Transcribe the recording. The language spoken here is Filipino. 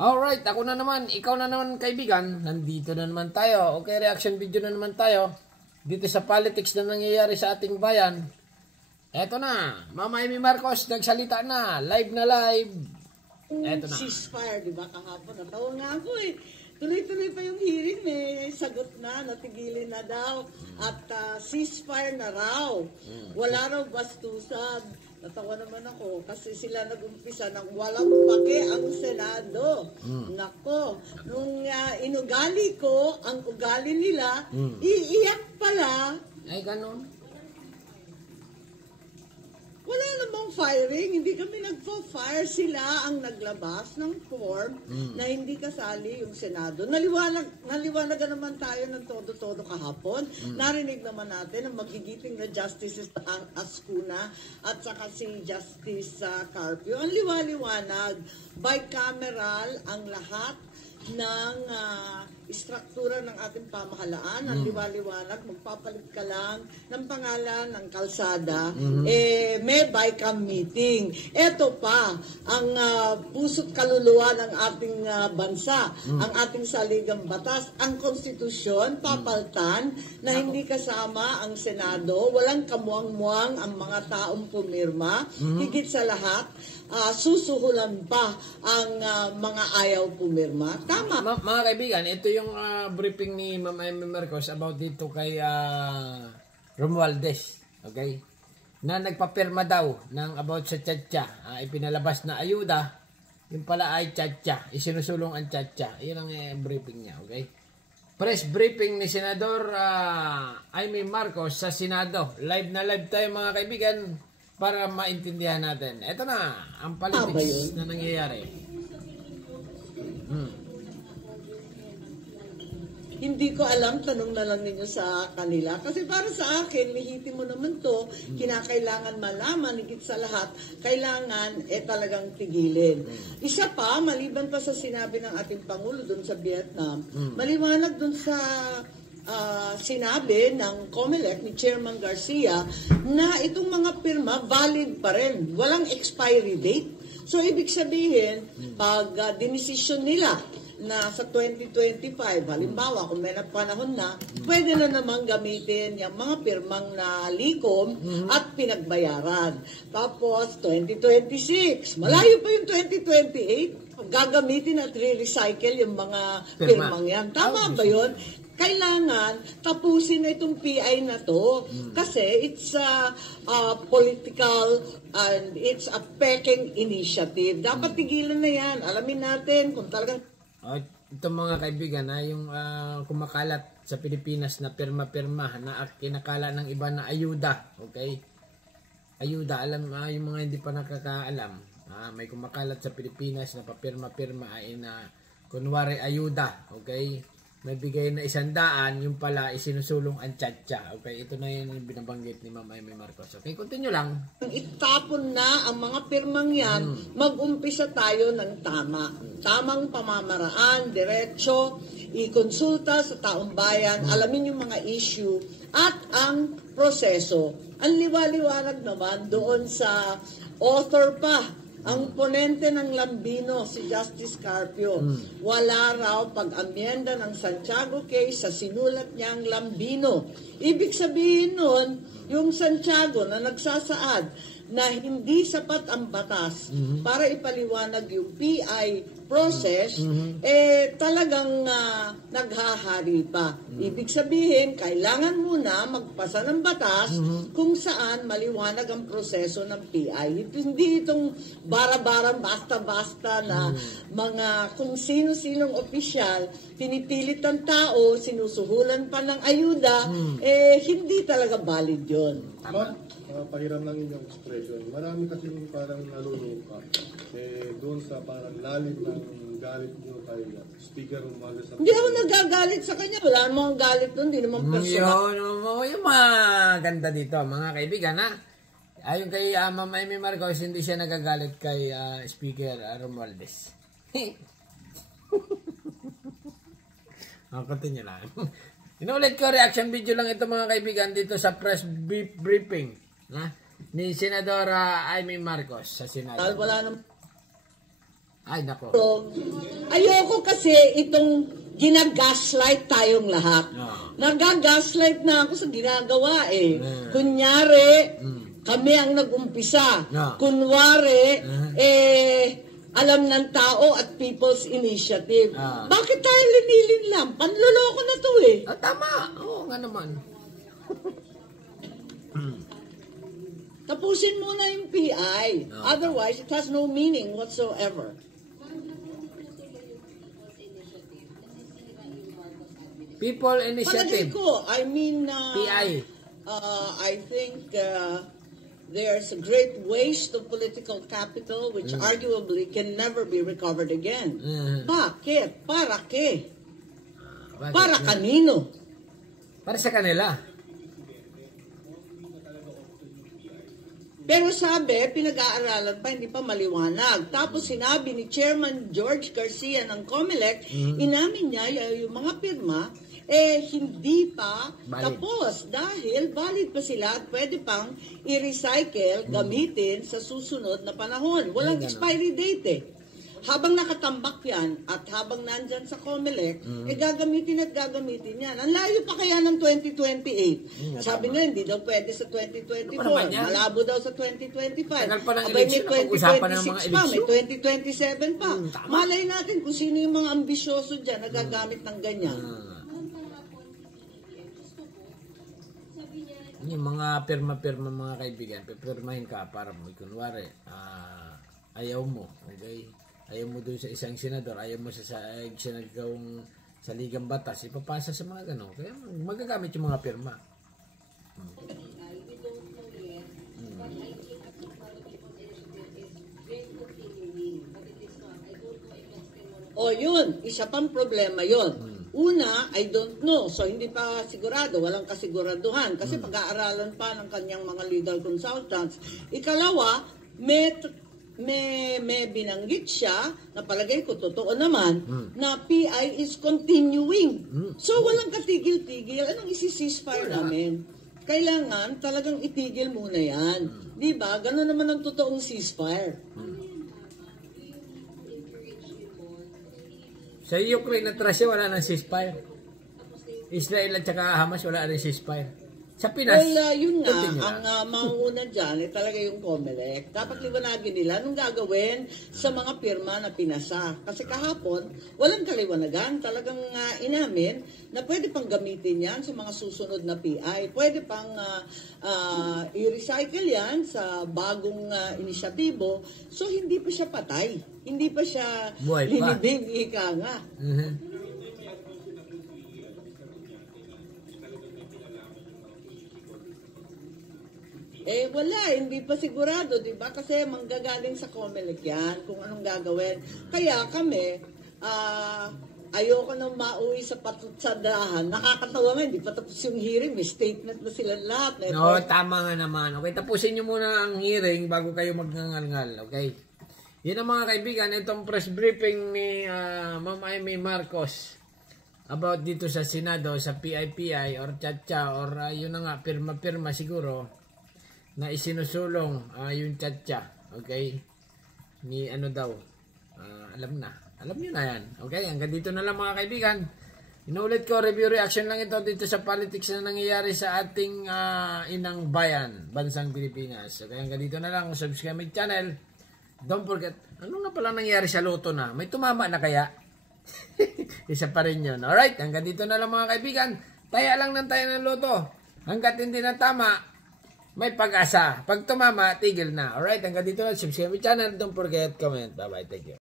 Alright, ako na naman, ikaw na naman kaibigan, nandito na naman tayo. Okay, reaction video na naman tayo. Dito sa politics na nangyayari sa ating bayan. Eto na, Mama Amy Marcos nagsalita na, live na live. Eto na. Ceasefire, di ba kahapon? Natawa nga ako eh. Tuloy-tuloy pa yung hearing, may sagot na, natigilin na daw. At ceasefire na raw. Wala raw bastusan. Natawa naman ako kasi sila nag-umpisa ng walang pake ang Senado. Nako, nung inugali ko, ang ugali nila, iiyak pala. Ay, ganun. Wala namang firing, hindi kami nagpo-fire. Sila ang naglabas ng form na hindi kasali yung Senado. Naliwanagan naman tayo ng todo-todo kahapon. Narinig naman natin ang magigiting na Justice Ascuna at saka si Justice Carpio. Ang liwaliwanag, bicameral ang lahat ng istruktura ng ating pamahalaan, ang liwaliwanag, magpapalit ka lang ng pangalan ng kalsada, may BICAM meeting. Ito pa, ang puso't kaluluwa ng ating bansa, ang ating saligang batas, ang konstitusyon, papaltan na hindi kasama ang Senado, walang kamuang-muang ang mga taong pumirma, higit sa lahat, susuhulan pa ang mga ayaw pumirma. Tama. Mga kaibigan, ito yung briefing ni Ma'am Amy Marcos about dito kay Romualdez. Okay? Na nagpapirma daw ng about sa Chacha. Ipinalabas na ayuda. Yung pala ay Chacha. Isinusulong ang Chacha. Yun ang briefing niya. Okay? Press briefing ni Senador Amy Marcos sa Senado. Live na live tayo mga kaibigan para maintindihan natin. Ito na ang politics na nangyayari. Hindi ko alam, tanong na lang ninyo sa kanila. Kasi para sa akin, lihiti mo naman to, kinakailangan malaman, higit sa lahat, kailangan talagang tigilin. Isa pa, maliban pa sa sinabi ng ating Pangulo dun sa Vietnam, maliwanag dun sa sinabi ng COMELEC ni Chairman Garcia na itong mga pirma valid pa rin. Walang expiry date. So, ibig sabihin, pag dinesisyon nila na sa 2025, halimbawa, kung may panahon na, pwede na naman gamitin yung mga pirmang na likom at pinagbayaran. Tapos, 2026, malayo pa yung 2028, gagamitin at re-recycle yung mga pirmang yan. Tama ba yun? Kailangan tapusin na itong PI na to kasi it's a political and it's a peking initiative. Dapat tigilan na yan. Alamin natin kung talagang ito mga kaibigan, yung kumakalat sa Pilipinas na pirma-pirma na kinakala ng iba na ayuda. Okay? Ayuda, alam yung mga hindi pa nakakaalam. May kumakalat sa Pilipinas na papirma-pirma ay na kunwari ayuda. Okay? May bigay na 100, yung pala isinusulong ang Chacha. Okay, ito na yung binabanggit ni Ma'am Amy Marcos. Okay, continue lang. Itapon na ang mga pirmang yan, mag-umpisa tayo ng tama. Tamang pamamaraan, diretso, i-konsulta sa taong bayan, alamin yung mga issue, at ang proseso. Ang liwaliwanag naman doon sa author pa, ang ponente ng Lambino, si Justice Carpio, wala raw pag-amyenda ng Santiago case sa sinulat niyang Lambino. Ibig sabihin nun, yung Santiago na nagsasaad na hindi sapat ang batas para ipaliwanag yung PI process, talagang naghahari pa. Ibig sabihin, kailangan muna magpasa ng batas kung saan maliwanag ang proseso ng PI. Hindi itong bara-bara, basta-basta na mga kung sino-sinong opisyal, pinipilit ang tao, sinusuhulan pa ng ayuda, hindi talaga valid yun. Pahiram lang yung expression. Marami kasi parang naluluka. Doon sa parang lalim ng galit nyo kay Speaker Romualdez. Hindi ako nagagalit sa kanya. Wala namang galit doon. Hindi naman personal. Yung mga ganda dito, mga kaibigan, ha? Ayon kay Ma'am Amy Marcos, hindi siya nagagalit kay Speaker Romualdez. Continue lang. Inulit ko, reaction video lang ito mga kaibigan dito sa press briefing ni Senadora Amy Marcos sa Senado. Wala naman. Ay, nako. So, ayoko kasi itong ginagaslight tayong lahat. Nagagaslight na ako sa ginagawa eh. Kunyari, kami ang nag-umpisa. Kunwari, alam ng tao at People's Initiative. Bakit tayo linilin lang? Panloloko na to eh. Tama. Oo nga naman. Tapusin muna yung PI. Otherwise, it has no meaning whatsoever. People Palagay Initiative. ko, I mean, PI. I think there's a great waste of political capital which arguably can never be recovered again. Bakit? Para ke? Bakit? Para kanino? Para sa kanila. Pero sabi, pinag-aaralan pa, hindi pa maliwanag. Tapos sinabi ni Chairman George Garcia ng COMELEC, inamin niya yung mga pirma, hindi pa tapos dahil valid pa sila at pwede pang i-recycle, gamitin sa susunod na panahon. Walang expiry date eh. Habang nakatambak yan at habang nandyan sa COMELEC, gagamitin at gagamitin yan. Ang layo pa kaya ng 2028. Sabi nga, hindi daw pwede sa 2024. Malabo daw sa 2025. Abay, may 2026 pa, may 2027 pa. Malay natin kung sino yung mga ambisyoso dyan na gagamit ng ganyan. Yung mga pirma-pirma mga kaibigan, pipirmahin ka para mo, kunwari, ayaw mo, okay? Ayaw mo doon sa isang senador, ayaw mo sa senador sa ligang batas, ipapasa sa mga gano'n. Kaya magagamit yung mga pirma. O yun, isa pang problema yun. Una, I don't know. So, hindi pa sigurado. Walang kasiguraduhan. Kasi pag-aaralan pa ng kanyang mga legal consultants. Ikalawa, may binanggit siya na palagay ko totoo naman na PI is continuing. So, walang katigil-tigil. Anong isi-ceasefire namin? Kailangan talagang itigil muna yan. Diba? Ganun naman ang totoong ceasefire. Sa Ukraine at Russia, wala nang ceasefire. Israel at saka Hamas, wala nang ceasefire. Sa Pinas, yun nga, ang mauuna dyan talaga yung COMELEC. Dapat liwanagin nila anong gagawin sa mga pirma na pinasa. Kasi kahapon, walang kaliwanagan. Talagang inamin na pwede pang gamitin yan sa mga susunod na PI. Pwede pang i-recycle yan sa bagong inisyatibo. So, hindi pa siya patay. Hindi pa siya linibig, ika nga. Wala, hindi pa sigurado, di ba? Kasi manggagaling sa COMELEC yan, kung anong gagawin. Kaya kami, ayoko nang mauwi sa patutsadahan. Nakakatawa nga, hindi pa tapos yung hearing, may statement na sila lahat. No, tama nga naman. Okay, tapusin nyo muna ang hearing bago kayo magngangal-ngal, okay? Yun ang mga kaibigan, itong press briefing ni Ma'am Amy Marcos about dito sa Senado, sa PIPI or Chacha or yun na nga, pirma-pirma siguro na isinusulong yung Chacha, okay? Ni ano daw, alam nyo na yan, okay? Hanggang dito na lang mga kaibigan. Inuulit ko, review reaction lang ito dito sa politics na nangyayari sa ating inang bayan, bansang Pilipinas. Okay, hanggang dito na lang. Subscribe my channel. Don't forget, ano nga pala nangyari sa loto na? May tumama na kaya? Isa pa rin yun. Alright, hanggang dito na lang mga kaibigan. Taya lang ng taya ng loto. Hanggat hindi na tama, may pag-asa. Pag tumama, tigil na. Alright, hanggang dito na. Subscribe my channel. Don't forget, comment. Bye-bye. Thank you.